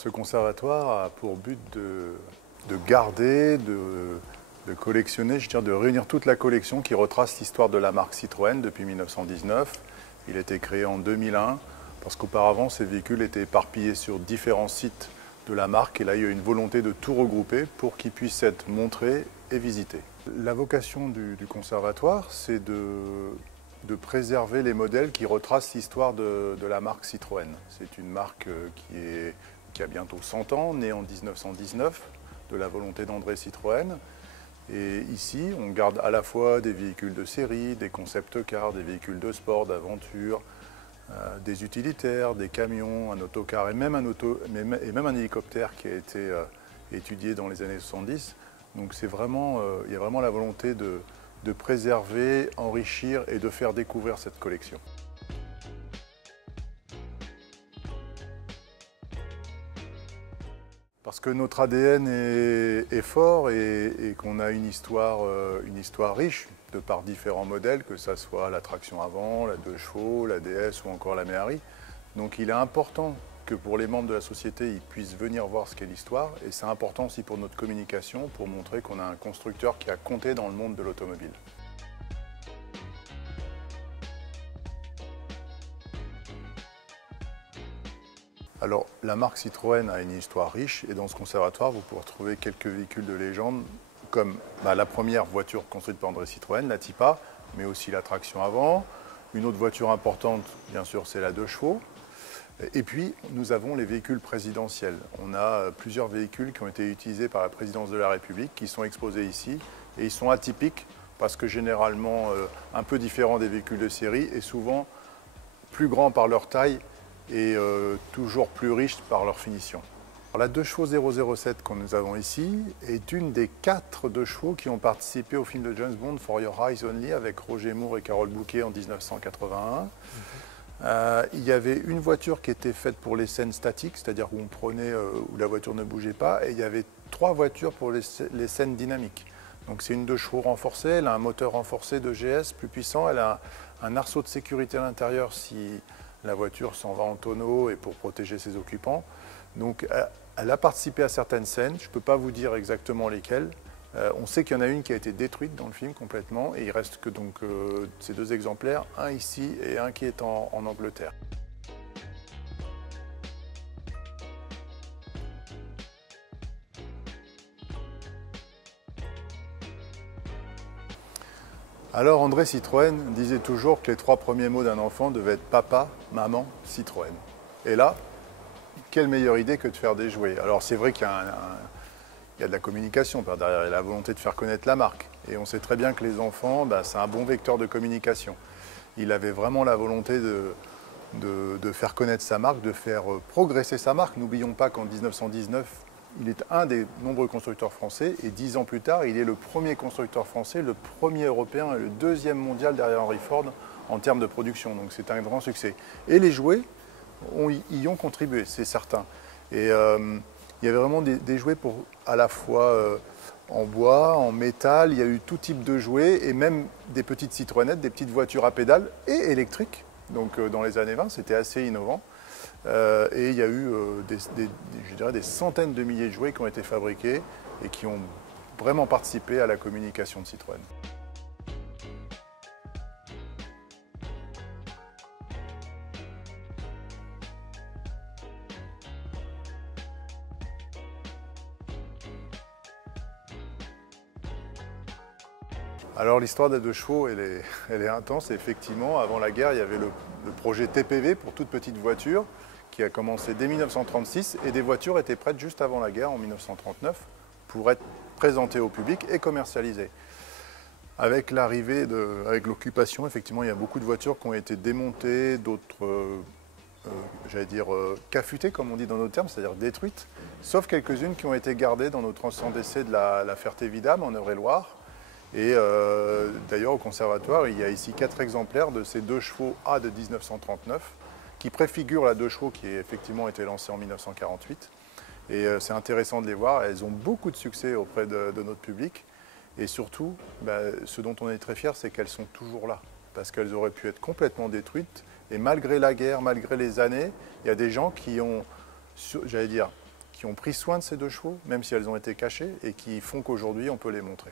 ce conservatoire a pour but de garder, de collectionner, je dirais, de réunir toute la collection qui retrace l'histoire de la marque Citroën depuis 1919. Il a été créé en 2001 parce qu'auparavant, ces véhicules étaient éparpillés sur différents sites de la marque et là, il y a eu une volonté de tout regrouper pour qu'ils puissent être montrés et visités. La vocation du conservatoire, c'est de préserver les modèles qui retracent l'histoire de la marque Citroën. C'est une marque qui a bientôt 100 ans, née en 1919, de la volonté d'André Citroën. Et ici, on garde à la fois des véhicules de série, des concept cars, des véhicules de sport, d'aventure, des utilitaires, des camions, un autocar et même un hélicoptère qui a été étudié dans les années 70. Donc il y a vraiment la volonté de préserver, enrichir et de faire découvrir cette collection. Parce que notre ADN est fort et qu'on a une histoire riche de par différents modèles, que ce soit la traction avant, la 2 chevaux, la DS ou encore la Méhari. Donc il est important que pour les membres de la société, ils puissent venir voir ce qu'est l'histoire. Et c'est important aussi pour notre communication, pour montrer qu'on a un constructeur qui a compté dans le monde de l'automobile. Alors, la marque Citroën a une histoire riche et dans ce conservatoire, vous pouvez retrouver quelques véhicules de légende comme la première voiture construite par André Citroën, la Tipa, mais aussi la traction avant. Une autre voiture importante, bien sûr, c'est la 2 chevaux. Et puis, nous avons les véhicules présidentiels. On a plusieurs véhicules qui ont été utilisés par la présidence de la République, qui sont exposés ici. Et ils sont atypiques parce que généralement un peu différents des véhicules de série et souvent plus grands par leur taille et toujours plus riches par leur finition. Alors, la 2 chevaux 007 que nous avons ici est une des 4 2 chevaux qui ont participé au film de James Bond For Your Eyes Only avec Roger Moore et Carole Bouquet en 1981. Il y avait une voiture qui était faite pour les scènes statiques, c'est-à-dire où on prenait, où la voiture ne bougeait pas, et il y avait 3 voitures pour les scènes dynamiques. Donc c'est une 2 chevaux renforcée, elle a un moteur renforcé de GS plus puissant, elle a un arceau de sécurité à l'intérieur si la voiture s'en va en tonneau et pour protéger ses occupants. Donc elle a participé à certaines scènes, je ne peux pas vous dire exactement lesquelles. On sait qu'il y en a une qui a été détruite dans le film complètement et il reste que donc ces 2 exemplaires, un ici et un qui est en Angleterre. Alors André Citroën disait toujours que les 3 premiers mots d'un enfant devaient être papa, maman, Citroën. Et là, quelle meilleure idée que de faire des jouets. Alors c'est vrai qu'il y a de la communication par derrière, il y a la volonté de faire connaître la marque. Et on sait très bien que les enfants, c'est un bon vecteur de communication. Il avait vraiment la volonté de faire connaître sa marque, de faire progresser sa marque. N'oublions pas qu'en 1919, il est un des nombreux constructeurs français et 10 ans plus tard, il est le premier constructeur français, le premier européen et le 2e mondial derrière Henry Ford en termes de production. Donc c'est un grand succès. Et les jouets y ont contribué, c'est certain. Et il y avait vraiment des jouets pour à la fois en bois, en métal, il y a eu tout type de jouets et même des petites Citroënettes, des petites voitures à pédales et électriques. Donc dans les années 20, c'était assez innovant. Et il y a eu je dirais des centaines de milliers de jouets qui ont été fabriqués et qui ont vraiment participé à la communication de Citroën. Alors l'histoire des 2 chevaux, elle est intense. Et effectivement, avant la guerre, il y avait le projet TPV pour toute petite voiture qui a commencé dès 1936 et des voitures étaient prêtes juste avant la guerre en 1939 pour être présentées au public et commercialisées. Avec avec l'occupation, effectivement, il y a beaucoup de voitures qui ont été démontées, d'autres, cafutées, comme on dit dans nos termes, c'est-à-dire détruites, sauf quelques-unes qui ont été gardées dans notre centre d'essai de la Ferté-Vidame en Eure-et-Loire. Et d'ailleurs, au conservatoire, il y a ici 4 exemplaires de ces 2 chevaux A de 1939 qui préfigurent la 2 chevaux qui a effectivement été lancée en 1948. Et c'est intéressant de les voir. Elles ont beaucoup de succès auprès de notre public. Et surtout, ce dont on est très fier, c'est qu'elles sont toujours là. Parce qu'elles auraient pu être complètement détruites. Et malgré la guerre, malgré les années, il y a des gens qui ont, qui ont pris soin de ces deux chevaux, même si elles ont été cachées, et qui font qu'aujourd'hui on peut les montrer.